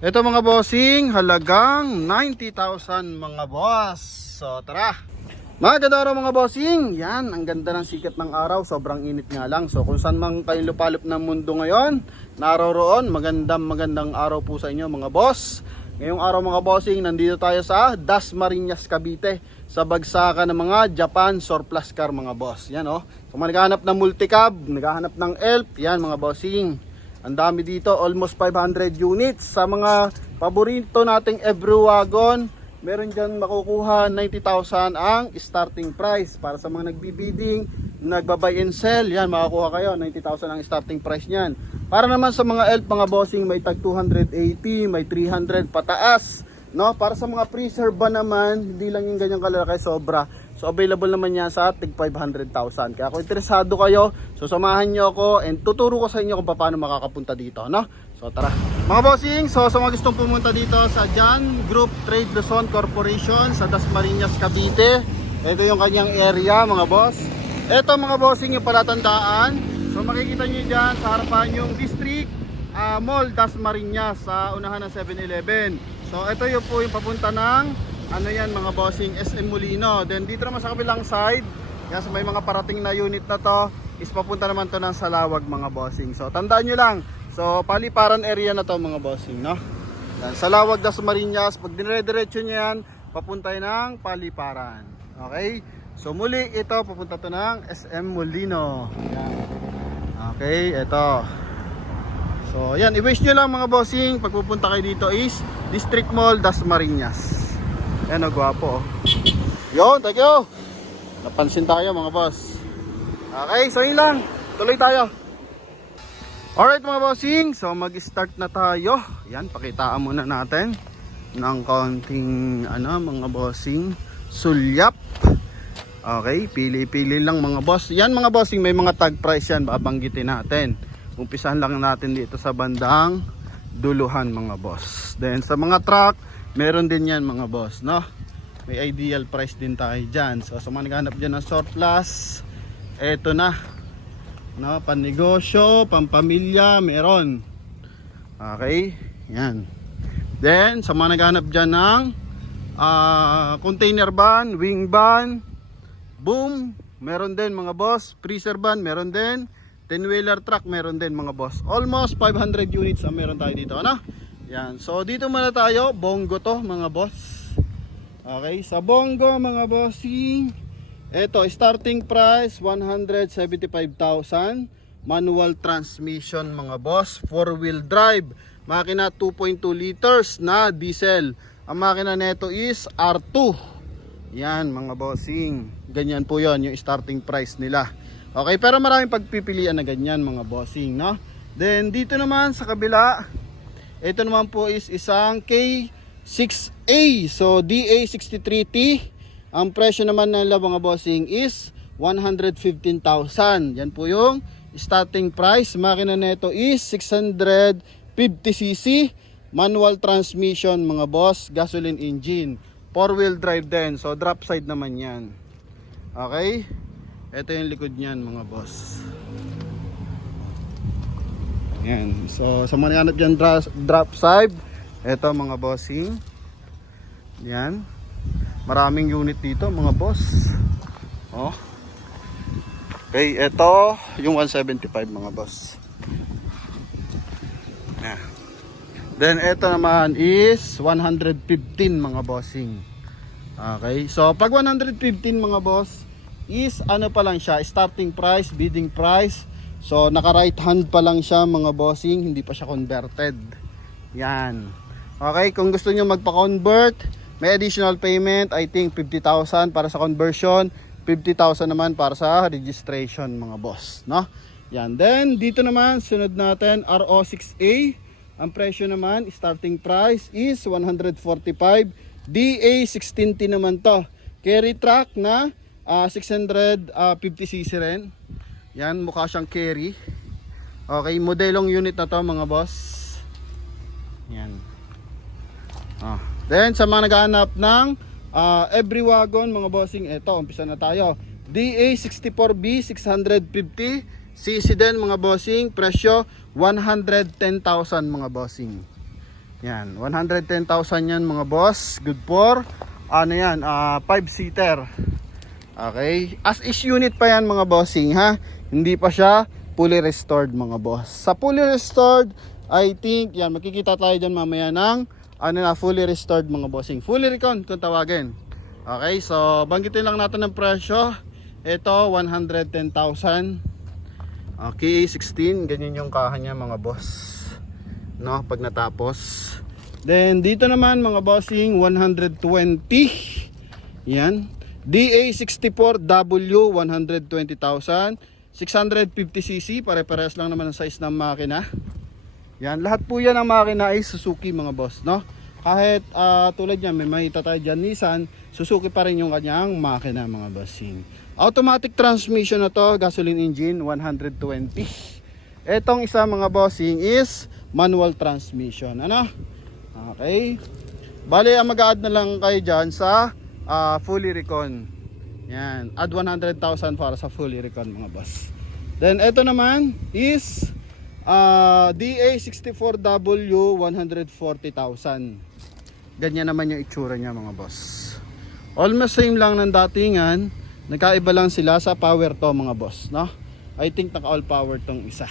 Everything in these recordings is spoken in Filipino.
Ito mga bossing, halagang 90,000 mga boss. So tara. Magandang araw mga bossing. Yan, ang ganda ng sikat ng araw. Sobrang init nga lang. So kung saan man kayo lupalop ng mundo ngayon, naroroon, magandang araw po sa inyo mga boss. Ngayong araw mga bossing, nandito tayo sa Dasmariñas, Cavite, sa bagsakan ng mga Japan surplus car mga boss. Yan oh. So naghahanap ng multicab, naghahanap ng ELF, yan mga bossing. Ang dami dito, almost 500 units. Sa mga paborito nating every wagon, meron dyan makukuha 90,000 ang starting price. Para sa mga nagbibidding, nagbabuy and sell, yan makakuha kayo, 90,000 ang starting price nyan. Para naman sa mga ELF mga bossing, may tag 280, may 300 pataas, no? Para sa mga freezer ba naman, hindi lang yung ganyang kalalaki, sobra. So available naman yan sa tig 500,000. Kaya kung interesado kayo, so samahan nyo ako and tuturo ko sa inyo kung paano makakapunta dito, no? So tara. Mga bossing, so sa mga gustong pumunta dito sa Jan Group Trade Luzon Corporation sa Dasmariñas, Cavite. Ito yung kanyang area mga boss. Ito mga bossing yung palatandaan. So makikita nyo dyan sa harapan yung District Mall Dasmariñas sa unahan ng 7-Eleven. So ito yung po yung papunta ng ano yan mga bossing, SM Molino. Then dito naman sa kabilang side, yan, so may mga parating na unit na to, is papunta naman to ng Salawag mga bossing. So tandaan nyo lang, so paliparan area na to mga bossing, no? Yan, Salawag, Dasmariñas, pag dinire-diretso nyo yan, papunta ng paliparan. Okay? So muli ito, papunta to ng SM Molino. Yan. Okay, ito. So yan, i-wish nyo lang mga bossing, pag pupunta kayo dito is District Mall Dasmariñas. Yan o, gwapo oh. Yun, thank you. Napansin tayo mga boss. Okay, so yun lang. Tuloy tayo. Alright mga bossing, so mag-start na tayo. Yan, pakitaan muna natin ng kaunting mga bossing sulyap. Okay, pili-pili lang mga boss. Yan mga bossing, may mga tag price yan, babanggitin natin. Umpisahan lang natin dito sa bandang duluhan mga boss. Then sa mga truck, meron din yan mga boss, no? May ideal price din tayo dyan. So sa mga naghanap dyan ng surplus, eto na, no? Pannegosyo, pampamilya, meron. Okay, yan. Then sa mga naghanap dyan ng container van, wing van, boom, meron din mga boss. Freezer van, meron din. 10-wheeler truck, meron din mga boss. Almost 500 units ang meron tayo dito, ano? Yan, so dito muna tayo, Bongo to mga boss. Okay, sa Bongo mga bossing, eto starting price 175,000, manual transmission mga boss, 4-wheel drive, makina 2.2 liters na diesel. Ang makina neto is R2. Yan mga bossing, ganyan po yon yung starting price nila. Okay, pero maraming pagpipilian na ganyan mga bossing, no? Then dito naman sa kabila, ito naman po is isang K6A. So DA63T. Ang presyo naman ng mga bossing is 115,000. Yan po yung starting price. Makina nito is 650cc. Manual transmission mga boss. Gasoline engine. 4-wheel drive din. So drop side naman yan. Okay. Ito yung likod niyan mga boss. Yan. So sa mga naghanap dyan drop side, eto mga bossing. Yan. Maraming unit dito mga boss. Oh. Okay, eto yung 175 mga boss. Yeah. Then eto naman is 115 mga bossing. Okay. So pag 115 mga boss is ano pa lang siya, starting price, bidding price. So naka right hand pa lang siya mga bossing, hindi pa siya converted. Yan. Okay, kung gusto niyo magpa-convert, may additional payment, I think 50,000 para sa conversion, 50,000 naman para sa registration mga boss, no? Yan. Then dito naman sunod natin RO6A. Ang presyo naman, starting price is 145. DA16T naman to. Carry truck na 650cc rin. Yan, mukha siyang carry. Okay, modelong unit na to mga boss. Yan. Then sa mga naghahanap ng every wagon mga bossing, eto, umpisa na tayo. DA64B 650 cc din mga bossing, presyo 110,000 mga bossing. Yan, 110,000 yan mga boss. Good for, ano yan, 5-seater. Okay, as is unit pa yan mga bossing ha. Hindi pa siya fully restored mga boss. Sa fully restored, I think, yan, makikita tayo dyan mamaya ng, fully restored mga bossing. Fully recon kung tawagin. Okay, so banggitin lang natin ang presyo. Ito, 110,000. Okay, 16, ganyan yung kaha niya mga boss. No, pag natapos. Then, dito naman mga bossing, 120. Yan. DA64W, 120,000. 650cc, pare-parehas lang naman ang size ng makina. Yan, lahat po yan ang makina ay Suzuki mga boss, no? Kahit tulad niyan, may makita tayo dyan Nissan, Suzuki pa rin yung kanyang makina mga bossing. Automatic transmission na to, gasoline engine, 120. Etong isa mga bossing is manual transmission. Ano? Okay. Bali, ang mag-a-add na lang kayo dyan sa fully recon. Yan, add 100,000 para sa fully recon mga boss. Then ito naman is DA64W, 140,000. Ganyan naman yung itsura niya mga boss. Almost same lang ng datingan. Nagkaiba lang sila sa power to mga boss, no? I think naka all power tong isa.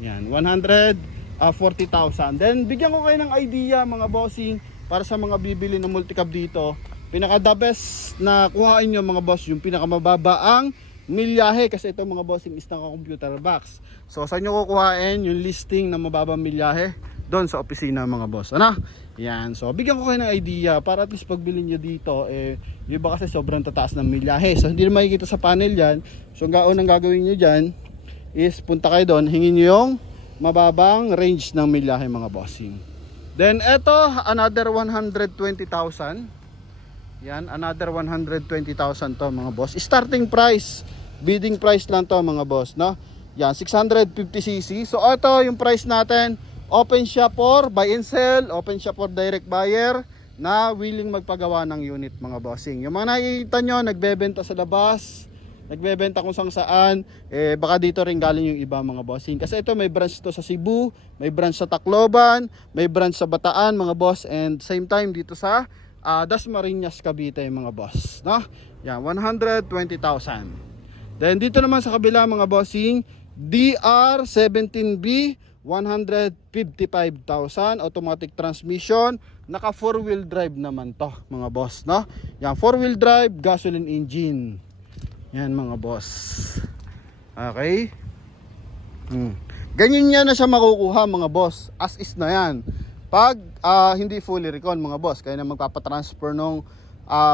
Yan, 140,000. Then bigyan ko kayo ng idea mga bossing para sa mga bibili ng multicab dito. Pinaka the best na kuhain nyo mga boss, yung pinakamababa ang milyahe, kasi ito mga bossing is naka-computer box. So saan nyo kukuhain yung listing na mababang milyahe? Doon sa opisina mga boss. Ano? Yan. So bigyan ko kayo ng idea para at least pag bilhin nyo dito, yung iba kasi sobrang tataas ng milyahe. So hindi na makikita sa panel yan. So ang gagawin nyo dyan is punta kayo doon, hingin nyo yung mababang range ng milyahe mga bossing. Then eto, another 120,000. Yan, another 120,000 to mga boss. Starting price, bidding price lang to mga boss, no? Yan, 650cc. So ito yung price natin. Open siya for buy and sell, open siya for direct buyer na willing magpagawa ng unit mga bossing. Yung mga nakikita nyo, nagbebenta sa labas, nagbebenta kung saan, baka dito rin galing yung iba mga bossing. Kasi ito may branch to sa Cebu, may branch sa Tacloban, may branch sa Bataan mga boss, and same time dito sa Dasmariñas, Cavite mga boss, no? Yan, 120,000. Then dito naman sa kabila mga bossing, DR17B, 155,000, automatic transmission, naka 4-wheel drive naman to mga boss, no? Yan, 4-wheel drive, gasoline engine. Yan mga boss. Okay? Ganyan niya na siya makukuha mga boss, as is na yan. Pag hindi fully recon mga boss, kaya na magpapatransfer nung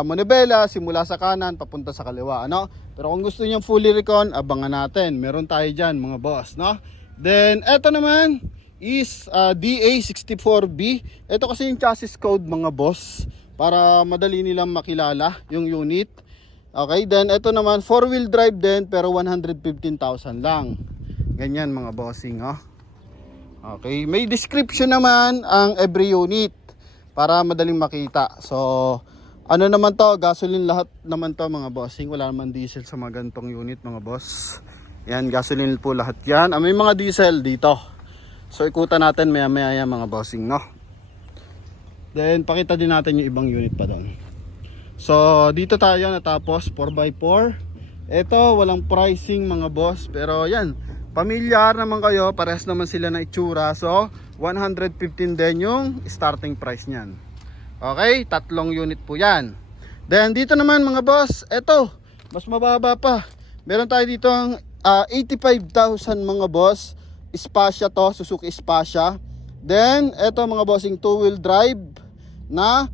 manibela simula sa kanan papunta sa kaliwa, ano? Pero kung gusto niyo fully recon, abangan natin. Meron tayo diyan mga boss, no? Then eto naman is DA64B. Ito kasi yung chassis code mga boss, para madali nilang makilala yung unit. Okay, then ito naman 4-wheel drive din pero 115,000 lang. Ganyan mga bossing, oh. Okay, may description naman ang every unit para madaling makita. So, ano naman to, gasoline lahat naman to mga bossing. Wala naman diesel sa mga gantong unit mga boss. Yan, gasoline po lahat yan. May mga diesel dito. So, ikutan natin maya-maya yan mga bossing, no? Then, pakita din natin yung ibang unit pa doon. So, dito tayo natapos 4x4. Ito, walang pricing mga boss. Pero yan, pamilyar naman kayo, parehas naman sila na itsura. So 115 din yung starting price niyan. Okay, 3 unit po yan. Then dito naman mga boss, eto, mas mababa pa. Meron tayo dito ang 85,000 mga boss. Spasya to, Suzuki Spasya. Then eto mga bossing, 2-wheel drive na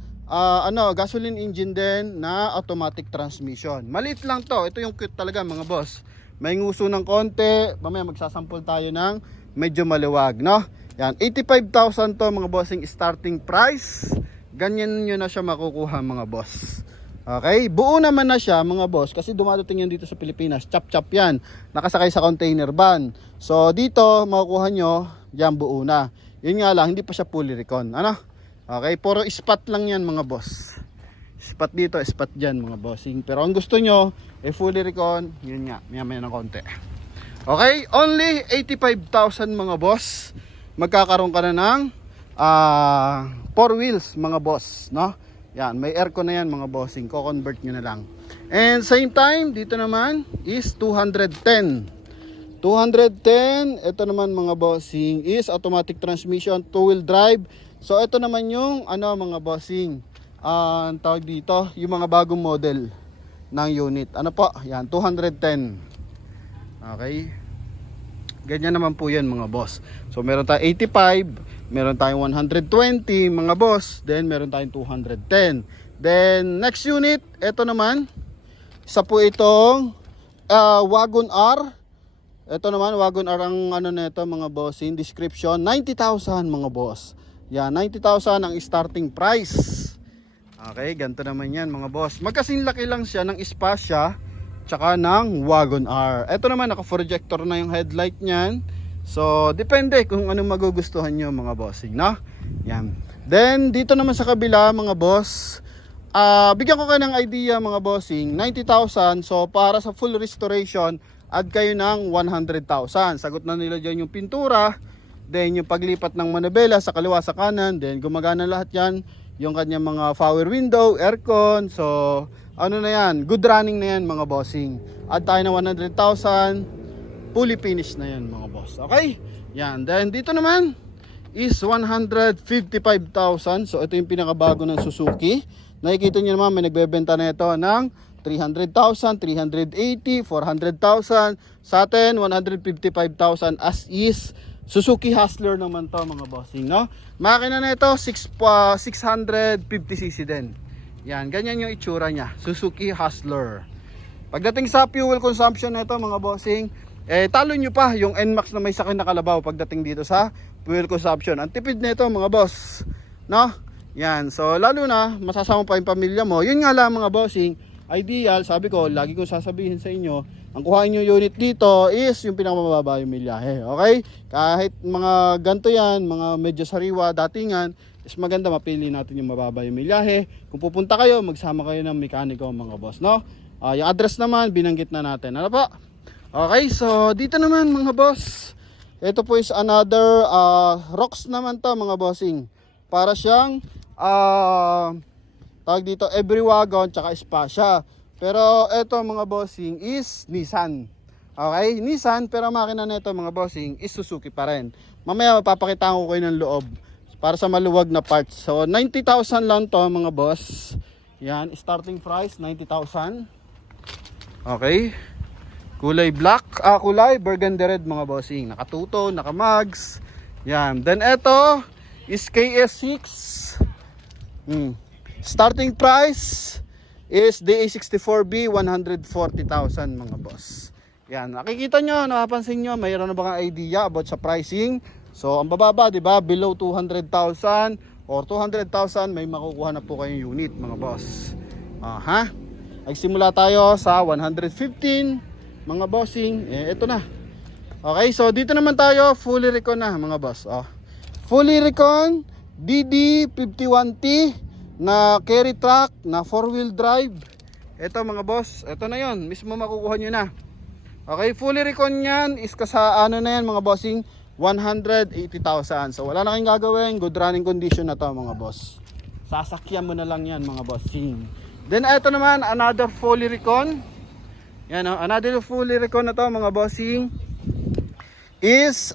gasoline engine din na automatic transmission. Maliit lang to, ito yung cute talaga mga boss. May nguso ng konti, mamaya magsasample tayo ng medyo maliwag, no? Yan, 85,000 to mga bossing starting price. Ganyan nyo na siya makukuha mga boss. Okay, buo naman na siya mga boss, kasi dumadating yan dito sa Pilipinas. Chap-chap yan, nakasakay sa container van. So dito, makukuha nyo, yan buo na. Yun nga lang, hindi pa siya fully recon. Ano? Okay, puro spot lang yan mga boss. Spot dito, spot dyan mga bossing. Pero ang gusto nyo, fully recon, yun nga, maya ng konti. Okay, only 85,000 mga boss. Magkakaroon ka na ng 4 wheels mga boss, no? Yan, may aircon na yan mga bossing, ko-convert nyo na lang. And same time, dito naman is 210. Ito naman mga bossing is automatic transmission, 2-wheel drive. So ito naman yung ano mga bossing, ang tawag dito, yung mga bagong model ng unit. Ano po? Yan, 210. Okay. Ganyan naman po yan mga boss. So meron tayong 85, meron tayong 120 mga boss, then meron tayong 210. Then next unit, ito naman, isa po itong Wagon R. Ito naman, Wagon R ang ano nito mga boss, in description, 90,000 mga boss. Yan, 90,000 ang starting price. Okay, ganito naman yan mga boss. Magkasing laki lang siya ng Spasya tsaka ng Wagon R. Ito naman, naka-projector na yung headlight niyan. So, depende kung anong magugustuhan nyo mga bossing, no? Yan. Then, dito naman sa kabila mga boss, bigyan ko kayo ng idea mga bossing, 90,000. So, para sa full restoration, add kayo ng 100,000. Sagot na nila dyan yung pintura, then yung paglipat ng manabela sa kaliwa sa kanan, then gumagana lahat yan, yung kanyang mga power window, aircon. So ano na yan, good running na yan mga bossing. Add tayo ng 100,000, fully finished na yan mga boss. Okay, yan. Then dito naman is 155,000. So ito yung pinakabago ng Suzuki. Nakikita nyo naman, may nagbebenta na ito ng 300,000, 380, 400,000. Sa atin, 155,000 as is. Suzuki Hustler naman to mga bossing, no? Makina na ito, 650cc din. Yan, ganyan yung itsura niya. Suzuki Hustler. Pagdating sa fuel consumption na ito mga bossing, talo nyo pa yung NMAX na may sakay na kalabaw pagdating dito sa fuel consumption. Ang tipid na ito mga boss, no? Yan, so lalo na, masasama pa yung pamilya mo. Yun nga lang mga bossing, ideal, sabi ko, lagi kong sasabihin sa inyo, ang kuhain nyo unit dito is yung pinakamababa yung milyahe. Okay? Kahit mga ganto yan, mga medyo sariwa, datingan, is maganda mapili natin yung mababa yung milyahe. Kung pupunta kayo, magsama kayo ng mekaniko mga boss, no? Yung address naman, binanggit na natin. Ano po? Okay, so dito naman mga boss, ito po is another rocks naman to mga bossing. Para siyang tawag dito, every wagon tsaka Spasya. Pero ito mga bossing is Nissan. Okay, Nissan, pero makina na ito mga bossing is Suzuki pa rin. Mamaya mapapakita ko kayo ng loob para sa maluwag na parts. So 90,000 lang to mga boss. Yan, starting price 90,000. Okay. Kulay black, kulay burgundy red mga bossing. Nakatuto, naka-mags. Yan, then ito is KS6. Starting price is DA64B 140,000 mga boss. Yan, nakikita nyo, napapansin nyo, mayroon na ba kang idea about sa pricing? So, ang bababa, di ba? Below 200,000 or 200,000, may makukuha na po kayong unit mga boss. Nagsimula tayo sa 115 mga bossing. Ito na. Okay, so dito naman tayo, fully recon na mga boss. Fully recon DD51T na carry truck na 4-wheel drive. Ito mga boss, ito na yon, mismo makukuha nyo na. Okay, fully recon yan is kasa ano na yan mga bossing, 180,000. So wala na kayong gagawin, good running condition na to mga boss. Sasakyan mo na lang yan mga bossing. Then ito naman another fully recon. Yan another fully recon na to mga bossing is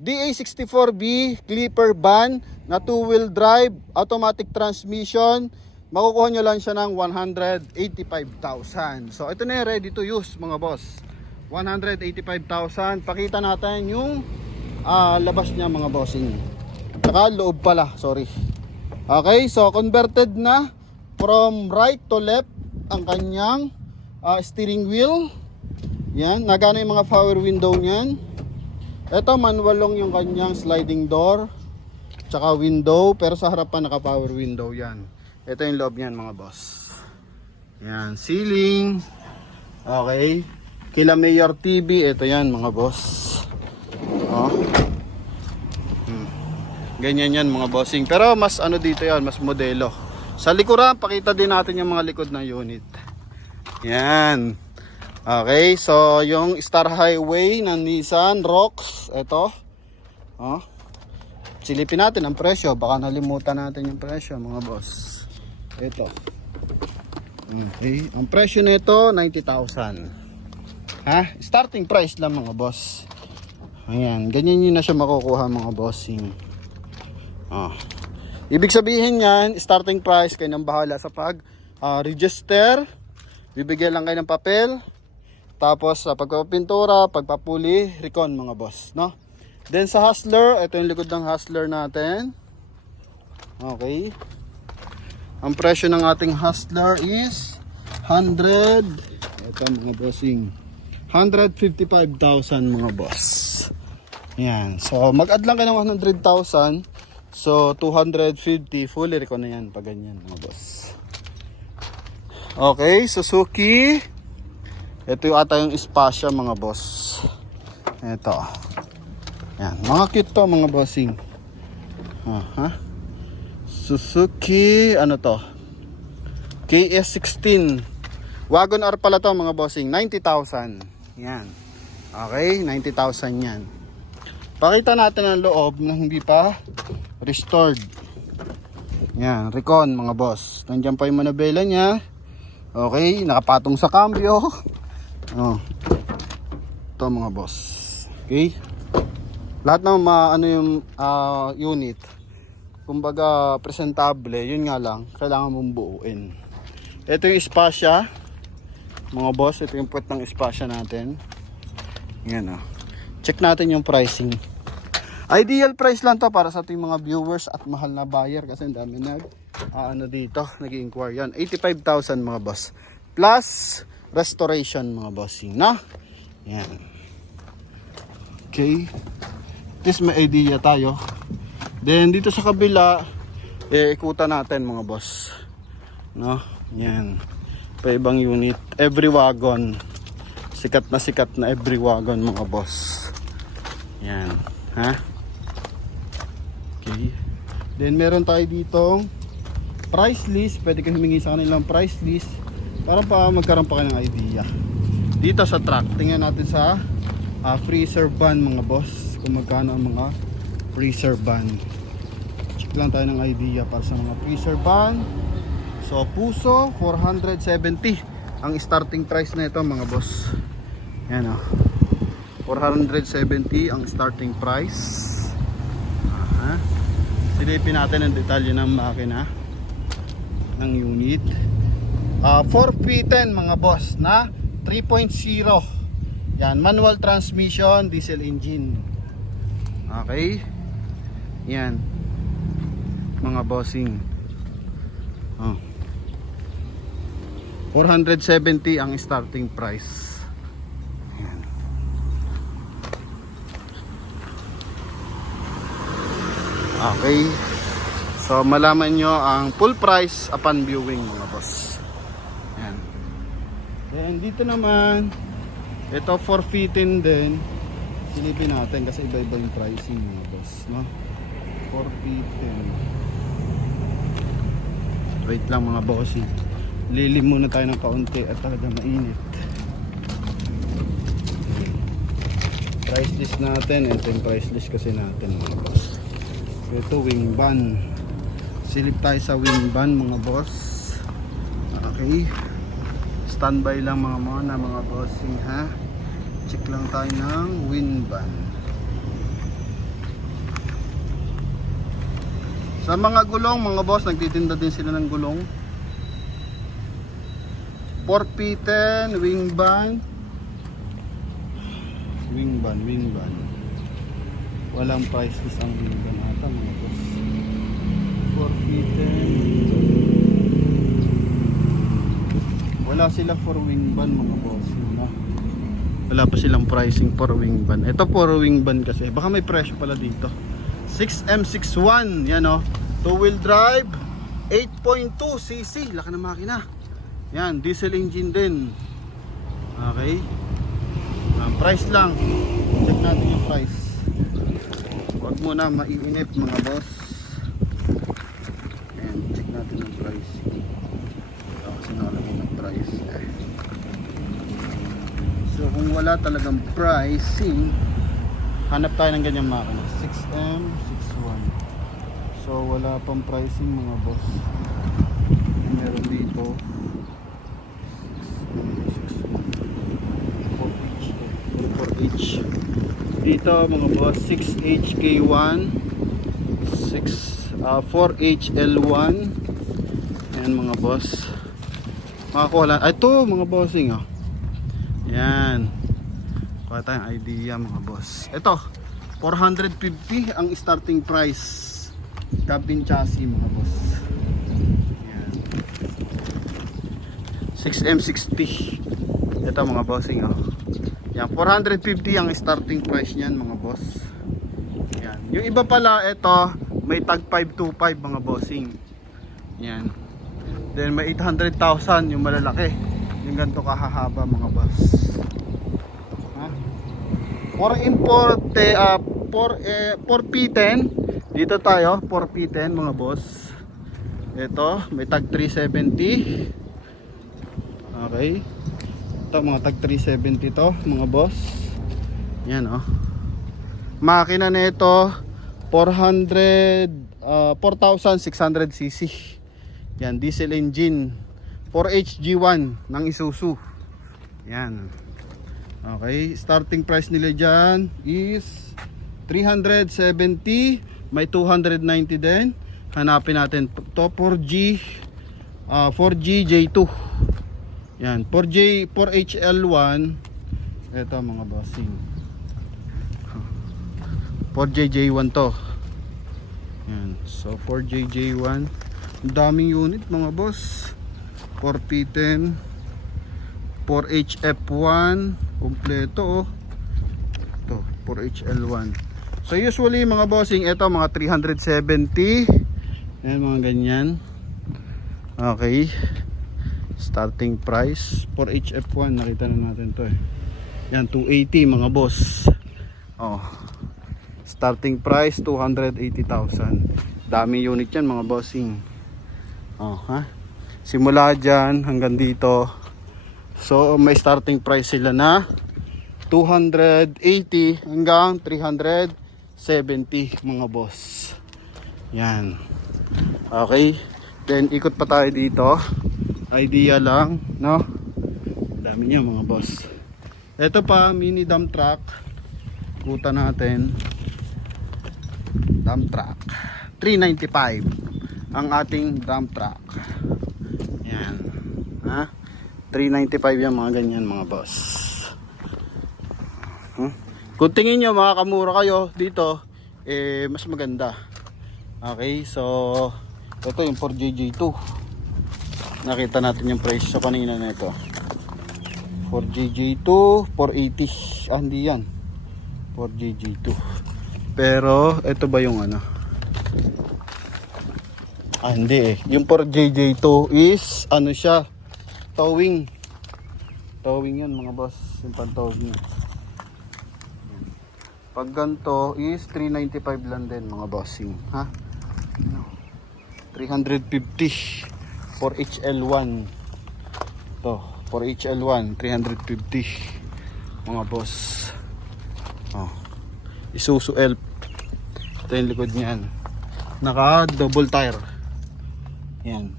DA64B Clipper van na 2-wheel drive, automatic transmission. Makukuha nyo lang siya ng 185,000. So ito na yung ready to use mga boss. 185,000. Pakita natin yung labas niya mga bossing. Saka loob pala, sorry. Okay, so converted na from right to left ang kanyang steering wheel. Yan, nagana yung mga power window niyan. Ito manual lang yung kanyang sliding door tsaka window, pero sa harapan naka power window yan. Ito yung loob niyan mga boss. Yan, ceiling. Okay. Kila Mayor TV, ito yan mga boss. Ganyan yan mga bossing. Pero mas ano dito yan, mas modelo. Sa likuran, pakita din natin yung mga likod ng unit. Yan. Okay, so yung Star Highway ng Nissan Rocks, ito. silipin natin ang presyo. Baka nalimutan natin yung presyo mga boss. Ito. Okay. Ang presyo nito 90,000. Ha? Starting price lang mga boss. Ayan. Ganyan yun na siya makukuha mga bossing. Ibig sabihin yan, starting price, kayo nang bahala sa register. Bibigyan lang kayo ng papel. Tapos sa pagpapintura, pagpapuli, recon mga boss, no? Then sa hustler, ito yung likod ng hustler natin. Okay. Ang presyo ng ating hustler is 100. Ito mga bossing. 155,000 mga boss. Yan. So mag-add lang kayo ng 100,000. So 250 fully recon na yan pag ganyan mga boss. Okay, Suzuki. Ito yung ata yung Spasha mga boss. Ito. Yan, mga cute to mga bossing. Suzuki, ano to? KS16. Wagon R pala to mga bossing, 90,000. Yan. Okay, 90,000 yan. Pakita natin ang loob na hindi pa restored. Yan, recon mga boss. Nandiyan pa yung manabela niya. Okay, nakapatong sa cambio. Ito mga boss. Okay. Lahat ng ano yung unit, kumbaga presentable, yun nga lang, kailangan mong buuin. Ito yung Spasha, mga boss, ito yung puwet ng Spasha natin. Yan check natin yung pricing. Ideal price lang to para sa ating mga viewers at mahal na buyer kasi ang dami dito, nag-i-inquire yan. 85,000 mga boss. Plus restoration mga bossing, na? Yan. Okay. This may idea tayo. Then dito sa kabila, ikutan natin mga boss. No? Yan. Pa ibang unit. Every wagon. Sikat na every wagon mga boss. Yan. Ha? Okay. Then meron tayo ditong price list. Pwede kang humingi sa kanilang price list para pa magkaroon pa kayo ng idea. Dito sa truck, tingnan natin sa freezer van mga boss. Kung magkano ang mga freezer van. Check lang tayo ng idea para sa mga freezer van. So Puso 470 ang starting price na ito mga boss. Yan 470 ang starting price. Silipin natin ang detalye ng makina ng unit. 4P10 mga boss na 3.0. Yan, manual transmission, diesel engine. Okay. Yan. Mga bossing. 470 ang starting price. Yan. Okay. So malaman nyo ang full price upon viewing mga boss. Yan. Then dito naman, ito 415 din. Silipin natin kasi iba-iba yung pricing mga boss, no? 415. Wait lang mga bossy. Lilim muna tayo ng kaunti at talaga mainit. Price list natin. Ito yung price list kasi natin mga boss. Ito wing van. Silip tayo sa wing van mga boss. Okay. Standby lang mga bossing ha. Check lang tayo ng wing van. Sa mga gulong mga boss, nagtitinda din sila ng gulong. 4P10 wing van. Wing van. Walang price list ang wing van ata mga boss. 4P10. Wala sila for wing van mga boss, no? Wala pa silang pricing for wing van. Ito for wing van kasi. Baka may presyo pala dito. 6M61, yan o. 2-wheel drive, 8.2cc, laki ng makina. Yan, diesel engine din. Okay. Price lang. Check natin yung price. Huwag muna maiinip mga boss. Yan, check natin yung price. Kasi nakalagay ng price. So kung wala talagang pricing, hanap tayo ng ganyang makina. 6M61. So wala pang pricing mga boss. Meron dito 4H. Dito mga boss 6HK1, 4HL1. Yan mga boss. Makakuha lang. Ito mga bossing oh. Yan. Kuha tayong idea mga boss. Ito 450 ang starting price. Cabin chassis mga boss. Yan. 6M60. Ito mga bossing oh. Yan 450 ang starting price niyan mga boss. Yan. Yung iba pala ito may tag 525 mga bossing. Yan. Then may 800,000 yung malalaki. Yung ganito kahahaba mga boss. Ha? 4P10 dito tayo 4P10 mga boss. Ito may tag 370. Okay. Ito mga tag 370 to mga boss. Yan oh. Makina nito 4,600cc. Yan diesel engine 4HG1 ng Isuzu. Yan. Okay, starting price nila dyan is 370. May 290 din. Hanapin natin to 4G J2. Yan 4HL1. Ito mga bossing 4JJ1 to. Yan. So 4JJ1. Ang daming unit mga boss. 4P10, 4HF1, kompleto oh. Ito, 4HL1. So usually mga bossing, ito mga 370. Yan mga ganyan. Okay. Starting price 4HF1, nakita na natin to eh. Yan 280 mga boss. Oh. Starting price 280,000. Dami unit yan mga bossing. Oh, ha? Simula dyan hanggang dito. So may starting price sila na 280 hanggang 370 mga boss. Yan. Okay. Then ikot pa tayo dito. Idea lang, no? Dami niya mga boss. Ito pa mini dump truck. Kuta natin. Dump truck 395 ang ating dump truck. Yan. Ha? 395 yan mga ganyan mga boss. Kung tingin nyo makakamura kayo dito, eh mas maganda. Okay, so ito yung 4JJ2. Nakita natin yung price sa kanina na ito. 4JJ2 480. Ah hindi yan 4JJ2. Pero ito ba yung ano? Ah hindi eh. Yung 4JJ2 is ano siya? Towing. Towing yan mga boss. Yung pan-towing. Pag ganito is 395 lang din mga bossing. Ha? 350 for HL1. To, for HL1 350 mga boss. Oh. Isuzu Elf. Ito yung likod niyan. Naka double tire. Yan.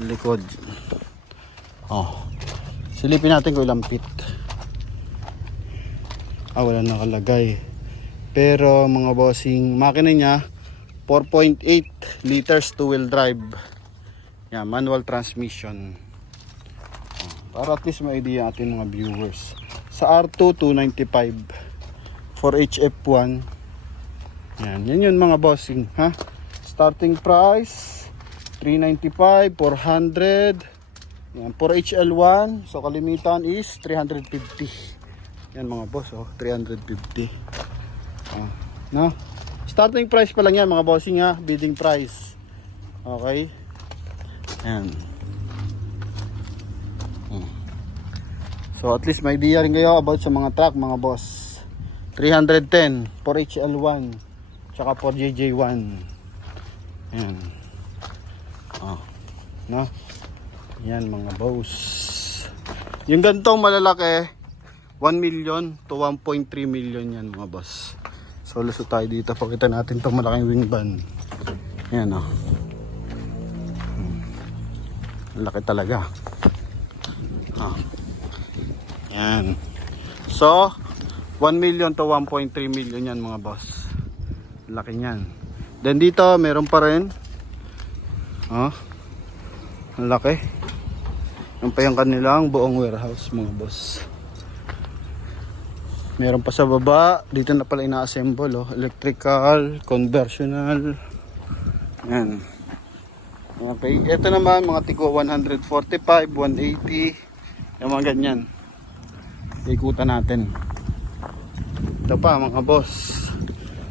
Likod. Oh. Silipin natin kung ilang feet. Ah, wala nakalagay. Pero mga bossing, makina niya 4.8 liters two-wheel drive. Yan, manual transmission. Para at least may idea natin mga viewers. Sa R2 295 for HF1. Yan, yan yun mga bossing, ha? Starting price 395, 400. Yan, for HL1, so kalimitan is 350. Yan mga boss, oh, 350. Oh, no? Starting price pa lang yan mga bossing, ha? Bidding price. Okay? Yan. So at least may idea rin kayo about sa mga truck mga boss. 310 for HL1 tsaka for JJ1. Yan. Oh, no? Yan mga boss. Yung gantong malalaki 1 million to 1.3 million yan mga boss. So lusot tayo dito, pakita natin itong malaking wing van. Ayan o. Laki talaga. Yan. So, 1 million to 1.3 million yan mga boss. Laki niyan. Then dito, meron pa rin. Ang laki. Yan pa yung kanilang buong warehouse mga boss. Meron pa sa baba. Dito na pala ina-assemble. Electrical, conversional. Yan. Okay. Ito naman mga tigo 145, 180. Yung mga ganyan. Ikutan natin. Ito pa mga boss.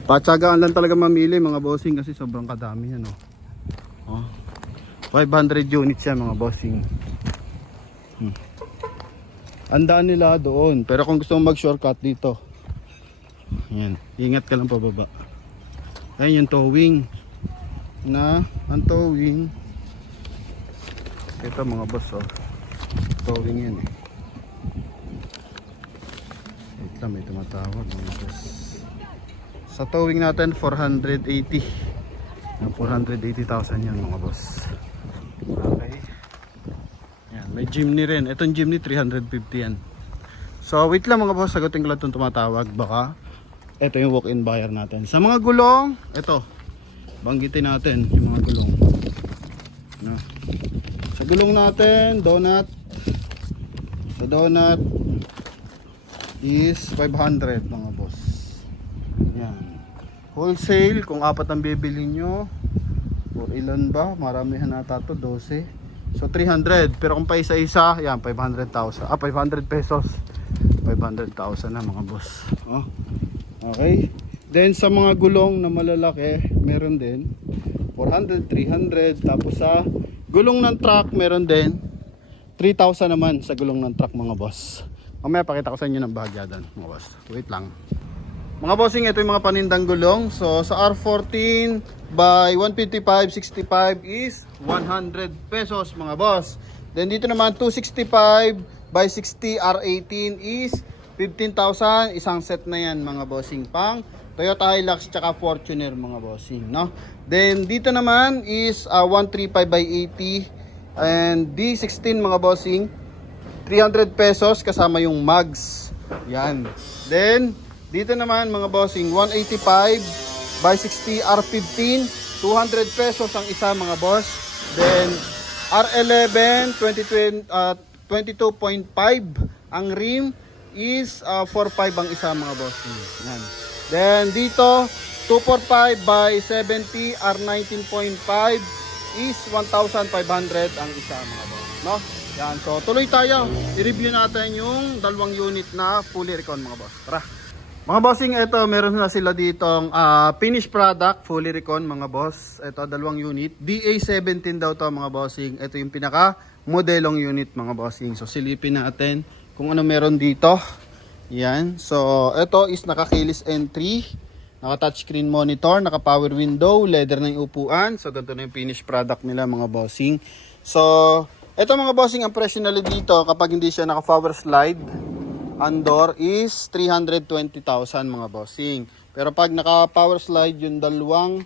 Patsagaan lang talaga mamili mga bossing kasi sobrang kadami yan. 500 units yan mga bossing. Andaan nila doon. Pero kung gusto mong mag shortcut dito, ayan, ingat ka lang pababa. Ayan yung towing. Ang towing. Ito mga boss towing yan Wait lang, may tumatawag mga boss. Sa towing natin 480. 480,000 yan mga boss. Okay. Yan, may Jimny rin. Itong Jimny 350 yan. So wait lang mga boss, sagutin ko lang itong tumatawag. Baka ito yung walk-in buyer natin. Sa mga gulong, ito banggitin natin yung mga gulong. Sa gulong natin, donut. Sa donut is 500 mga boss. Yan. Wholesale, kung apat ang bibili nyo, or ilan ba? Maramihan nata to, 12. So 300. Pero kung pa isa-isa, yan, 500,000. 500 pesos. 500,000 na mga boss. Okay. Then sa mga gulong na malalaki, meron din 400, 300. Tapos sa gulong ng truck, meron din 3,000 naman sa gulong ng truck mga boss. Mamaya pakita ko sa inyo ng bahagya doon mga boss. Wait lang. Mga bossing, ito yung mga panindang gulong. So sa R14 by 155/65 is 100 pesos mga boss. Then dito naman 265 by 60 R18 is 15,000. Isang set na yan mga bossing, pang Toyota Hilux tsaka Fortuner mga bossing, no? Then dito naman is 135 by 80 and D16 mga bossing, 300 pesos kasama yung mugs. Yan. Then dito naman mga bossing, 185 by 60 R15, 200 pesos ang isa mga boss. Then R11 22.5 ang rim is 45 ang isa mga bossing. Yan. Then dito 245 by 70 R19.5 is 1,500 ang isa mga boss, no? Yan. So tuloy tayo. I-review natin yung dalawang unit na fully recon mga boss. Tara. Mga bossing, ito meron na sila ditong finished product, fully recon mga boss. Ito dalawang unit, DA17 daw to mga bossing. Ito yung pinaka modelong unit mga bossing. So silipin natin kung ano meron dito. Yan. So ito is naka-keyless entry, naka touchscreen monitor, naka power window, leather na yung upuan. So ganito na yung finished product nila mga bossing. So ito mga bossing, ang presyo nila dito kapag hindi siya naka power slide, ang door is 320,000 mga bossing. Pero pag naka power slide yung dalawang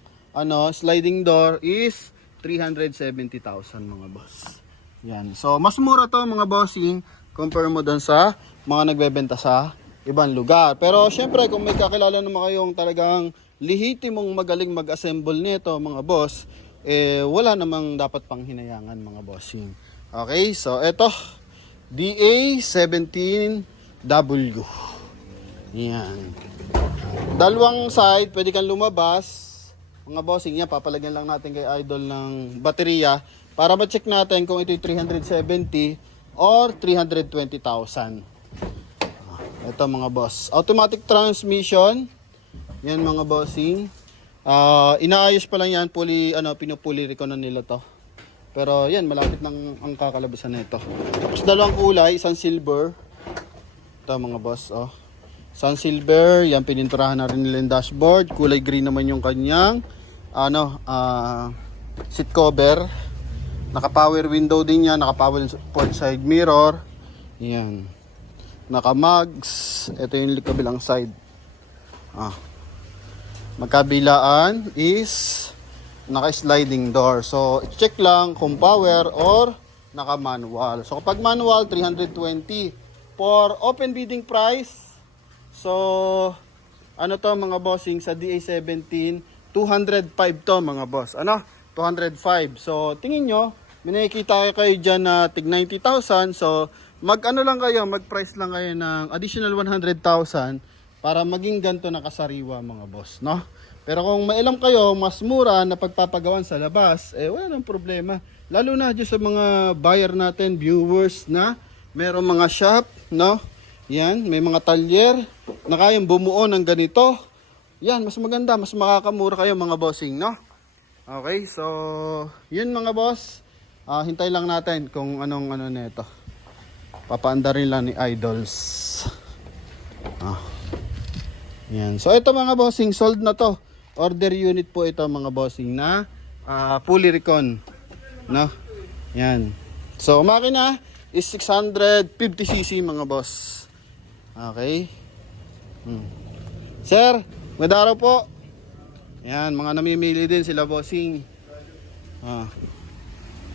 sliding door is 370,000 mga boss. Yan. So mas mura to mga bossing compare mo dun sa mga nagbebenta sa ibang lugar. Pero syempre kung may kakilala naman kayong talagang lihiti mong magaling mag-assemble nito mga boss, wala namang dapat pang hinayangan mga bossing. Okay, so eto DA17W. Yan. Dalawang side, pwede kang lumabas. Mga bossing, yan, papalagyan lang natin kay Idol ng baterya para ma-check natin kung ito'y 370 or 320,000. Ito mga boss. Automatic transmission. Yan mga bossing. Inaayos pa lang yan, pinupuli recon na nila to. Pero yan, malapit nang ang kakalabasan nito. Tapos dalawang kulay, isang silver. Ito mga boss, sun silver, yan pininturahan na rin nila yung dashboard. Kulay green naman yung kanyang seat cover. Naka power window din yan, naka power port side mirror. Yan. Naka mugs. Ito yung kabilang side. Magkabilaan is naka-sliding door. So, check lang kung power or naka-manual. So, kapag manual, 320. For open bidding price, so, ano to mga bossing, sa DA17, 205 to mga boss. Ano? 205. So, tingin nyo, may nakikita kayo dyan na tig 90,000. So, mag-ano lang kayo, mag-price lang kayo ng additional 100,000 para maging ganito nakasariwa mga boss, no? Pero kung mailam kayo, mas mura na pagpapagawan sa labas, eh wala nang problema. Lalo na dyan sa mga buyer natin, viewers na merong mga shop, no? Yan, may mga talyer na kayang bumuo ng ganito. Yan, mas maganda, mas makakamura kayo mga bossing, no? Okay, so yun mga boss. Hintay lang natin kung anong ano nito. Papaanda rin lang ni Idols. Yan. So ito mga bossing, sold na to. Order unit po ito mga bossing na fully recon, no? Yan. So makina is 650cc mga boss. Okay. Sir, magandang araw po. Yan, mga namimili din sila bossing.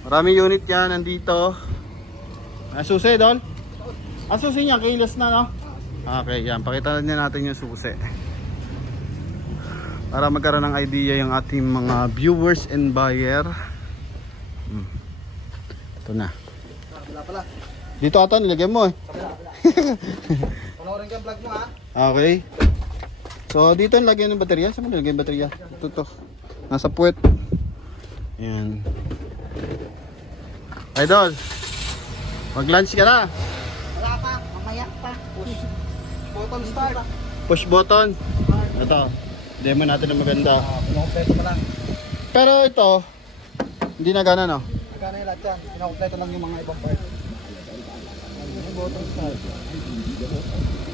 Maraming unit yan nandito. Susi, Dol? Susi niya, keyless na, no? Okay, yan. Pakita na natin yung susi. Para magkaroon ng idea yung ating mga viewers and buyer. Ito na. Dito ata, nilagyan mo eh. Panoorin ka yung vlog mo ha. Okay. So, dito nilagyan ng baterya. Saan mo nilagyan yung baterya? Ito. Nasa puwet. Yan. Idol. Mag-lunch ka na. Wala pa, mamaya pa. Push button start. Push button. Ito. Demo natin na maganda. Pinakompleto pa lang. Pero ito, hindi na gana, no? Magkano yung lahat yan? Pinakompleto lang yung mga ibang part. Button start.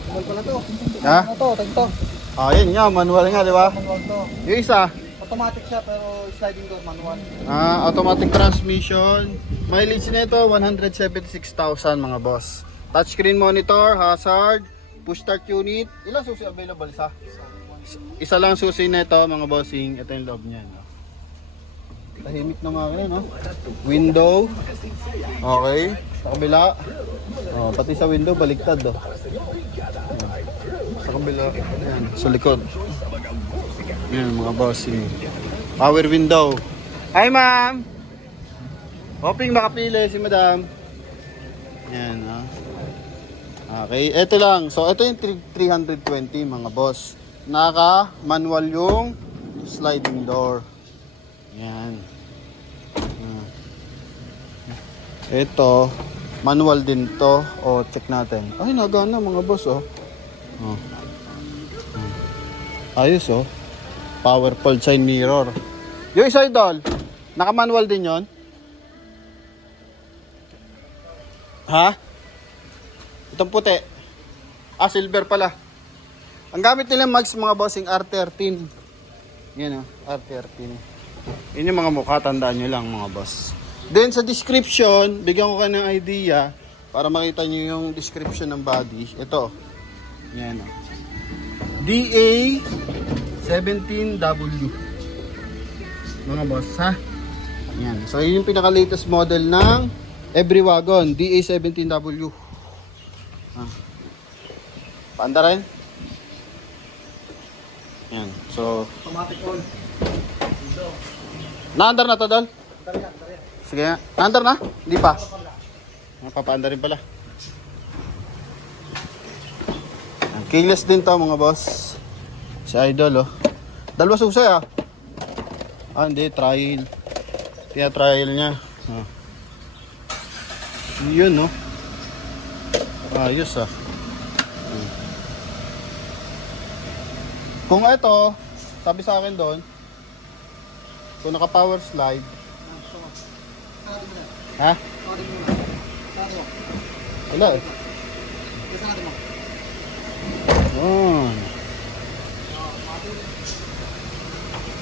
Manual pala to. Ha? Ano to? Tag to. Yun nga, manual nga, di ba? Manual to. Yung isa, Automatic siya pero sliding door manual. automatic transmission. Mileage nito 176,000 mga boss. Touchscreen monitor, hazard, push start unit. Ilang susi available sa? Isa lang susi nito mga bossing. Ito yung loob niya, no? Tahimik na mga no? Window. Okay. Sa kabila. Pati sa window baliktad, oh. Sa kabila. Ayan, sa likod. Ayan mga bossing. Power window. Hi ma'am. Hoping makapili si madam. Ayan, oh. Okay, ito lang. So ito yung 320 mga boss. Naka manual yung sliding door. Ayan. Ito manual din to. Check natin. Ay, nagana mga boss, oh. Ayos, oh. Power fold side mirror. Yung isa, Idol, naka-manual din yon. Ha? Itong puti. Silver pala. Ang gamit nila mags mga bossing R13. Yan, oh, R13. Yun yung mga mukha, tandaan nyo lang mga boss. Then sa description, bigyan ko kayo ng idea para makita nyo yung description ng body. Ito. Yan, oh. DA17W. Mga boss, ha? Yan. So, yun yung pinaka-latest model ng every wagon. DA17W. Paanda rin? Yan. So, Automatic on. naandar na to, Dol? Sige nga. Naandar na? Hindi pa. Papaanda rin pala. Keyless din to mga boss. Si Idol, oh. Dalawa susi, ah. Hindi, trial. Kaya trial niya. Yun, no? Ayos, ah. Kung ito, sabi sa akin doon, kung naka power slide. Ha? Wala, eh.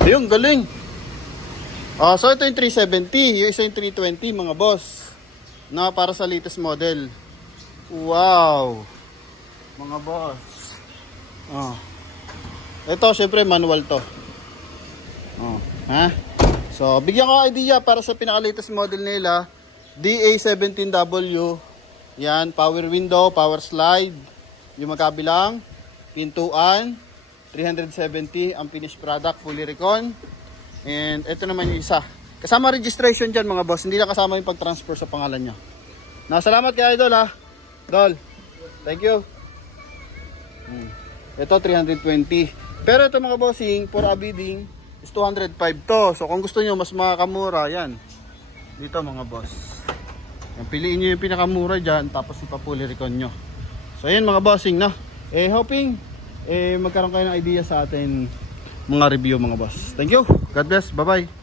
Ayun, galing. So ito yung 370, yung isa yung 320 mga boss. Na para sa latest model. Wow. Mga boss. Ito syempre manual to. Ha? So, bigyan ko idea para sa pinaka-latest model nila, DA17W. Yan, power window, power slide. Yung magkabilang, pintuan, 370 ang finished product, fully recon. And ito naman yung isa. Kasama registration dyan mga boss, hindi lang kasama yung pag-transfer sa pangalan nyo. Salamat kay Idol ha. Dol, thank you. Ito 320. Pero ito mga bossing, for a bidding, is 205 to. So kung gusto nyo mas makakamura, yan. Dito mga boss. Yan, piliin nyo yung pinakamura dyan, tapos ipapuli recon nyo. So yan mga bossing, no? Hoping, magkaroon kayo ng idea sa atin mga review mga boss. Thank you. God bless. Bye-bye.